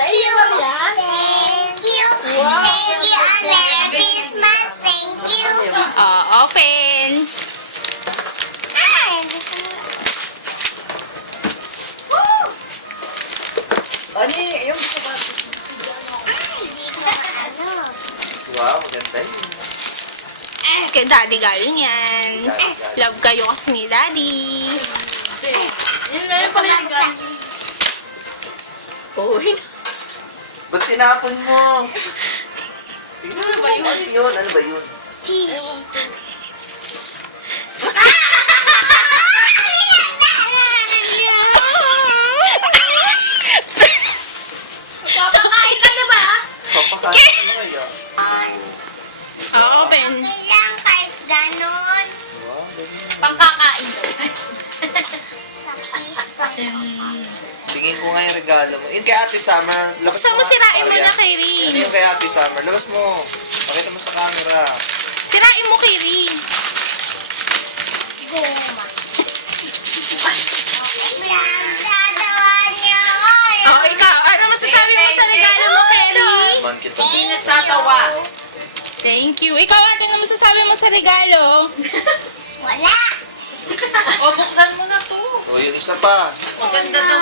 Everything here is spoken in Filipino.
Sa iyo ba yan? Thank you. Wow. Thank you and Merry Christmas. Thank you. Open. Ay, Ano yung gusto ba? hindi ko maano. Wow, maganda yun. Kay Daddy galing yan. Love kayo kasi ni Daddy. Yun na yung pala Uy. Ba't tinapon mo? Tingnan mo ba yun? Ano yun? Ano ba yun? Papakain ka na ba? Papakain ano kaya? Open. Kailang kahit ganon. Wow, ganyan. Pangkakain daw. Tingin ko nga yung regalo mo. Yung kay Ate Summer. Labas Buksan mo, sirain mo Maria. na kay Rin. Ito yung kay Ate Summer. Labas mo. Pakita mo sa camera. Sirain mo kay Rin. Goma. Pinagdadawa niya ako. Oh, ikaw. Ano masasabi mo sa regalo mo kay Rin? Man kita. Hindi nagtatawa. Thank you. Ikaw, ate, ano masasabi mo sa regalo? Wala. O, buksan mo na to. O, yung isa pa. Maganda daw.